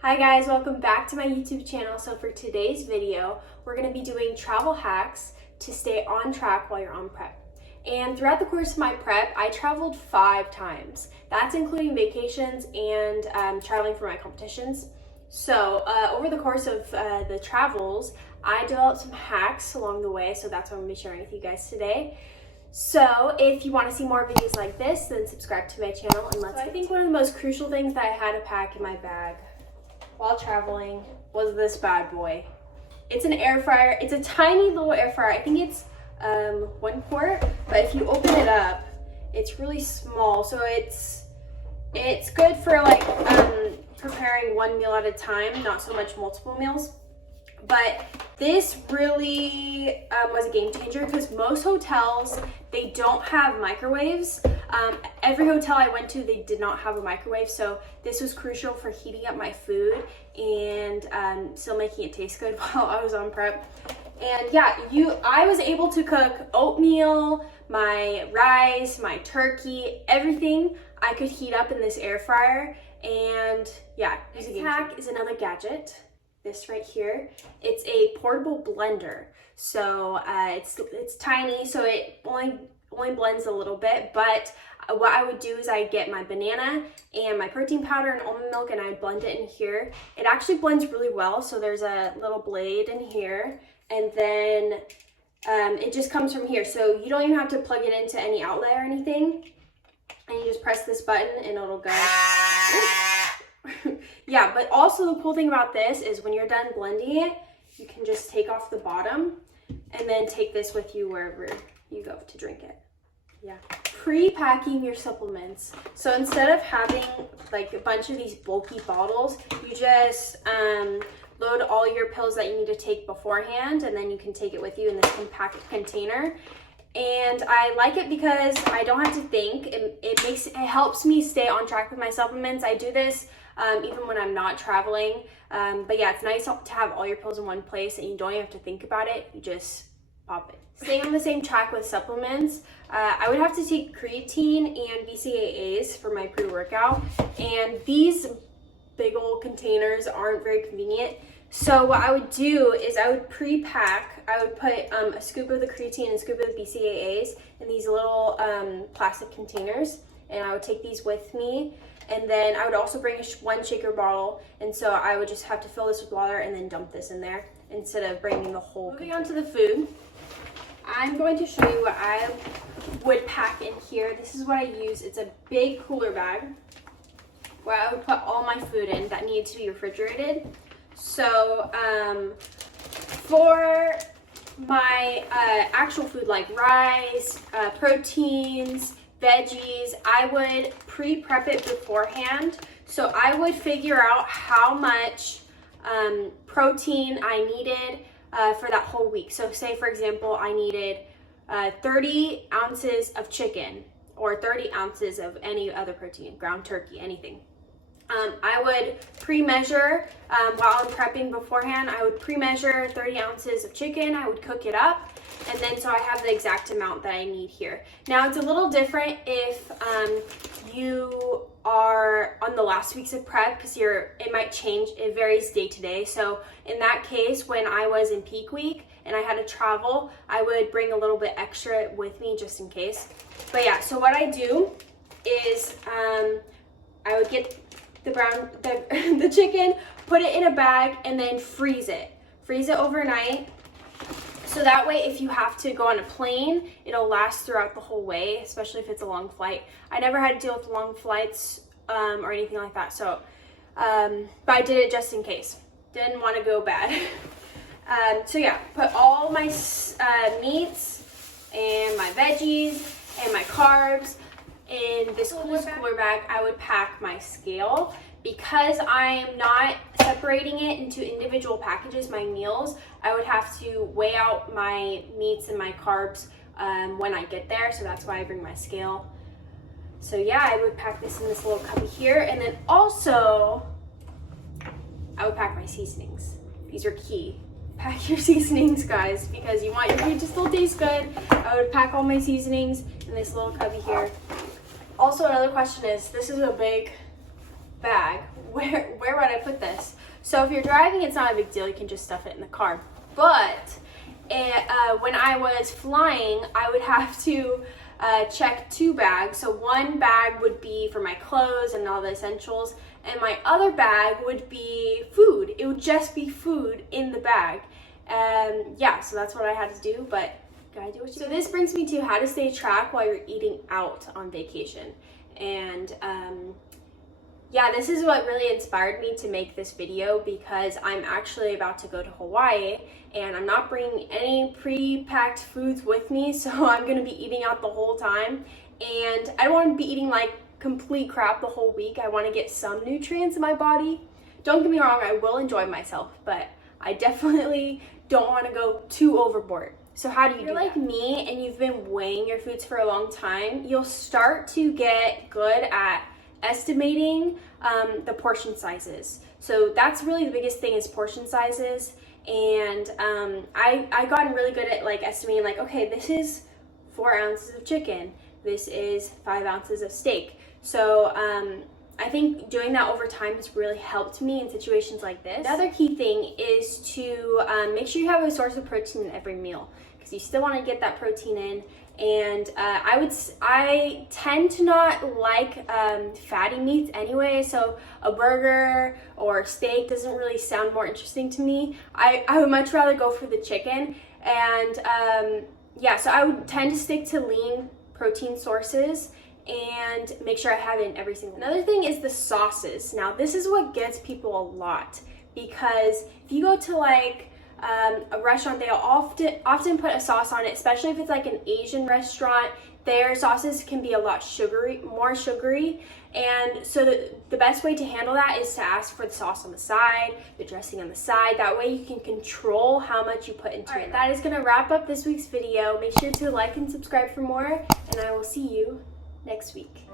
Hi guys, welcome back to my YouTube channel. So for today's video, we're going to be doing travel hacks to stay on track while you're on prep. And throughout the course of my prep, I traveled 5 times. That's including vacations and traveling for my competitions. So over the course of the travels, I developed some hacks along the way, so that's what I'm going to be sharing with you guys today. So if you want to see more videos like this, then subscribe to my channel and I think one of the most crucial things that I had to pack in my bag while traveling was this bad boy. It's an air fryer. It's a tiny little air fryer. I think it's 1 quart, but if you open it up, it's really small. So it's good for like preparing one meal at a time, not so much multiple meals. But this really was a game changer because most hotels, they don't have microwaves. Every hotel I went to, they did not have a microwave, so this was crucial for heating up my food and still making it taste good while I was on prep. And yeah, I was able to cook oatmeal, my rice, my turkey, everything I could heat up in this air fryer. And yeah, this hack is another gadget. This right here, it's a portable blender. So it's tiny, so it only blends a little bit, but what I would do is I'd get my banana and my protein powder and almond milk and I'd blend it in here. It actually blends really well, so there's a little blade in here, and then it just comes from here, so you don't even have to plug it into any outlet or anything, and you just press this button and it'll go. Yeah, but also the cool thing about this is when you're done blending it, you can just take off the bottom and then take this with you wherever you go to drink it. Yeah. Pre-packing your supplements. So instead of having like a bunch of these bulky bottles, you just load all your pills that you need to take beforehand, and then you can take it with you in this compact container. And I like it because I don't have to think. It helps me stay on track with my supplements. I do this even when I'm not traveling. But yeah, it's nice to have all your pills in one place and you don't even have to think about it. You just pop it. Staying on the same track with supplements, I would have to take creatine and BCAAs for my pre-workout. And these big old containers aren't very convenient. So what I would do is I would pre-pack. I would put a scoop of the creatine and a scoop of the BCAAs in these little plastic containers, and I would take these with me. And then I would also bring 1 shaker bottle, and so I would just have to fill this with water and then dump this in there instead of bringing the whole. Moving on to the food, I'm going to show you what I would pack in here. This is what I use. It's a big cooler bag where I would put all my food in that needed to be refrigerated. So for my actual food like rice, proteins, veggies, I would pre-prep it beforehand. So I would figure out how much protein I needed for that whole week. So say for example, I needed 30 ounces of chicken or 30 ounces of any other protein, ground turkey, anything. I would pre-measure, while I'm prepping beforehand, I would pre-measure 30 ounces of chicken. I would cook it up, and then so I have the exact amount that I need here. Now it's a little different if you are on the last weeks of prep, because it might change. It varies day to day. So in that case, when I was in peak week and I had to travel, I would bring a little bit extra with me just in case. But yeah, so what I do is I would get the chicken, put it in a bag, and then freeze it overnight, so that way if you have to go on a plane, it'll last throughout the whole way, especially if it's a long flight. I never had to deal with long flights or anything like that, so but I did it just in case. Didn't want to go bad. So yeah, put all my meats and my veggies and my carbs in this cooler bag. I would pack my scale because I'm not separating it into individual packages, my meals. I would have to weigh out my meats and my carbs when I get there, so that's why I bring my scale. So yeah, I would pack this in this little cubby here, and then also I would pack my seasonings. These are key. Pack your seasonings, guys, because you want your food to still taste good. I would pack all my seasonings in this little cubby here. Also, another question is, this is a big bag, where would I put this? So if you're driving, it's not a big deal. You can just stuff it in the car. But when I was flying, I would have to check 2 bags. So one bag would be for my clothes and all the essentials, and my other bag would be food. It would just be food in the bag. Yeah, so that's what I had to do, but gotta do what you do. So this brings me to how to stay track while you're eating out on vacation. And yeah, this is what really inspired me to make this video, because I'm actually about to go to Hawaii and I'm not bringing any pre-packed foods with me, so I'm gonna be eating out the whole time. And I don't want to be eating like complete crap the whole week. I want to get some nutrients in my body. Don't get me wrong, I will enjoy myself, but I definitely don't want to go too overboard. So how do you do that? If you're like me and you've been weighing your foods for a long time, you'll start to get good at estimating the portion sizes. So that's really the biggest thing, is portion sizes. And I gotten really good at like estimating, like, okay, this is 4 ounces of chicken, this is 5 ounces of steak. So I think doing that over time has really helped me in situations like this. The other key thing is to make sure you have a source of protein in every meal, because you still want to get that protein in. And I tend to not like fatty meats anyway, so a burger or steak doesn't really sound more interesting to me. I would much rather go for the chicken. And yeah, so I would tend to stick to lean protein sources and make sure I have it in every single meal. Another thing is the sauces. Now this is what gets people a lot, because if you go to like a restaurant, they'll often put a sauce on it, especially if it's like an Asian restaurant. Their sauces can be a lot more sugary, and so the best way to handle that is to ask for the sauce on the side, the dressing on the side. That way you can control how much you put into it. That is going to wrap up this week's video. Make sure to like and subscribe for more, and I will see you next week.